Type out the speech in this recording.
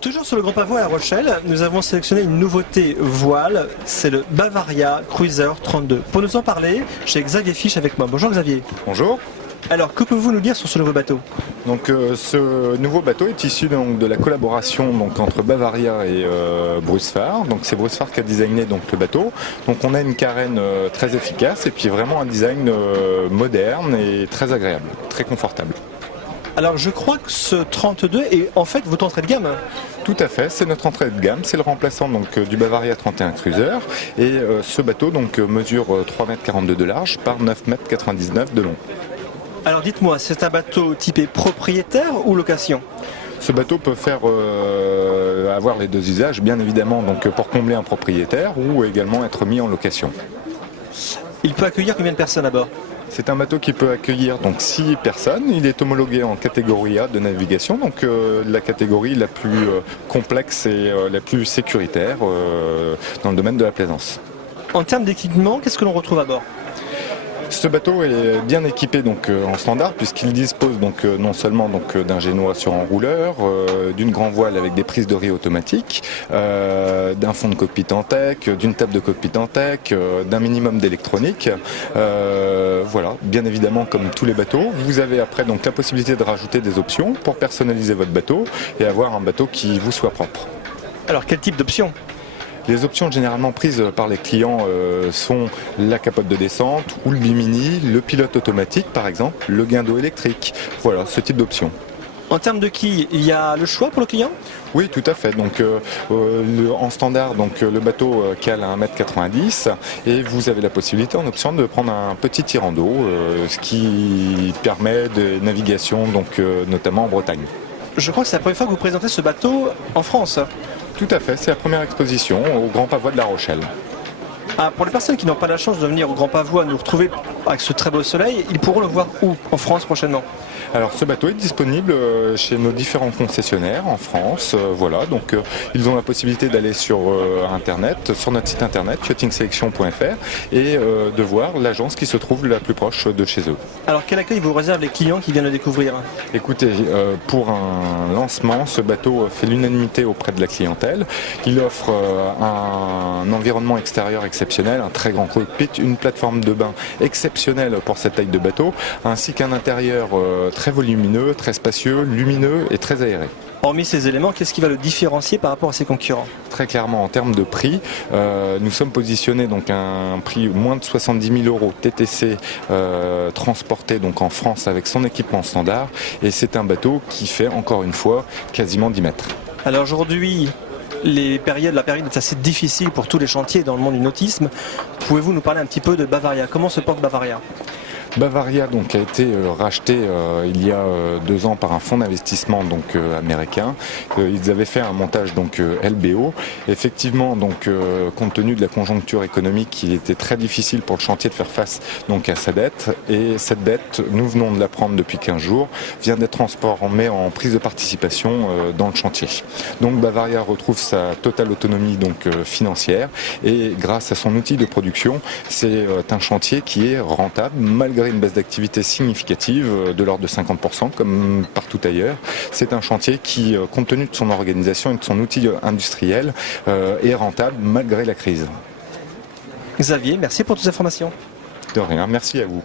Toujours sur le Grand Pavois à La Rochelle, nous avons sélectionné une nouveauté voile, c'est le Bavaria Cruiser 32. Pour nous en parler, j'ai Xavier Fiche avec moi. Bonjour Xavier. Bonjour. Alors, que pouvez-vous nous dire sur ce nouveau bateau? Donc, ce nouveau bateau est issu donc, de la collaboration donc, entre Bavaria et Bruce Farr. Donc, c'est Bruce Farr qui a designé donc, le bateau. Donc, on a une carène très efficace et puis vraiment un design moderne et très agréable, très confortable. Alors, je crois que ce 32 est en fait votre entrée de gamme. Tout à fait, c'est notre entrée de gamme, c'est le remplaçant donc, du Bavaria 31 Cruiser. Et ce bateau donc, mesure 3,42 m de large par 9,99 m de long. Alors dites-moi, c'est un bateau typé propriétaire ou location? Ce bateau peut faire avoir les deux usages, bien évidemment, donc pour combler un propriétaire ou également être mis en location. Il peut accueillir combien de personnes à bord? C'est un bateau qui peut accueillir donc 6 personnes. Il est homologué en catégorie A de navigation, donc la catégorie la plus complexe et la plus sécuritaire dans le domaine de la plaisance. En termes d'équipement, qu'est-ce que l'on retrouve à bord? Ce bateau est bien équipé donc, en standard puisqu'il dispose donc, non seulement d'un génois sur enrouleur, d'une grand voile avec des prises de riz automatiques, d'un fond de cockpit en tech, d'une table de cockpit en tech, d'un minimum d'électronique. Voilà, bien évidemment comme tous les bateaux, vous avez après donc, la possibilité de rajouter des options pour personnaliser votre bateau et avoir un bateau qui vous soit propre. Alors quel type d'options? Les options généralement prises par les clients sont la capote de descente ou le bimini, le pilote automatique par exemple, le guindeau électrique. Voilà, ce type d'options. En termes de quilles, il y a le choix pour le client? Oui, tout à fait. Donc, en standard, donc, le bateau cale à 1,90 m et vous avez la possibilité en option de prendre un petit tirant d'eau, ce qui permet des navigations, donc, notamment en Bretagne. Je crois que c'est la première fois que vous présentez ce bateau en France. Tout à fait, c'est la première exposition au Grand Pavois de La Rochelle. Ah, pour les personnes qui n'ont pas la chance de venir au Grand Pavois nous retrouver avec ce très beau soleil, ils pourront le voir où en France prochainement? Alors ce bateau est disponible chez nos différents concessionnaires en France, voilà, donc ils ont la possibilité d'aller sur internet, sur notre site internet yachtingselection.fr et de voir l'agence qui se trouve la plus proche de chez eux. Alors quel accueil vous réserve les clients qui viennent le découvrir? Écoutez, pour un lancement, ce bateau fait l'unanimité auprès de la clientèle. Il offre un environnement extérieur exceptionnel, un très grand cockpit, une plateforme de bain exceptionnelle pour cette taille de bateau, ainsi qu'un intérieur très volumineux, très spacieux, lumineux et très aéré. Hormis ces éléments, qu'est-ce qui va le différencier par rapport à ses concurrents? Très clairement, en termes de prix, nous sommes positionnés donc à un prix moins de 70 000 € TTC transporté donc en France avec son équipement standard. Et c'est un bateau qui fait encore une fois quasiment 10 mètres. Alors aujourd'hui, la période est assez difficile pour tous les chantiers dans le monde du nautisme. Pouvez-vous nous parler un petit peu de Bavaria? Comment se porte Bavaria? Bavaria donc a été racheté il y a 2 ans par un fonds d'investissement donc américain. Ils avaient fait un montage donc LBO. Effectivement donc compte tenu de la conjoncture économique, il était très difficile pour le chantier de faire face donc à sa dette, et cette dette, nous venons de la prendre depuis 15 jours, vient d'être transformée en prise de participation dans le chantier. Donc Bavaria retrouve sa totale autonomie donc financière, et grâce à son outil de production, c'est un chantier qui est rentable malgré une baisse d'activité significative de l'ordre de 50% comme partout ailleurs. C'est un chantier qui, compte tenu de son organisation et de son outil industriel, est rentable malgré la crise. Xavier, merci pour toutes ces informations. De rien, merci à vous.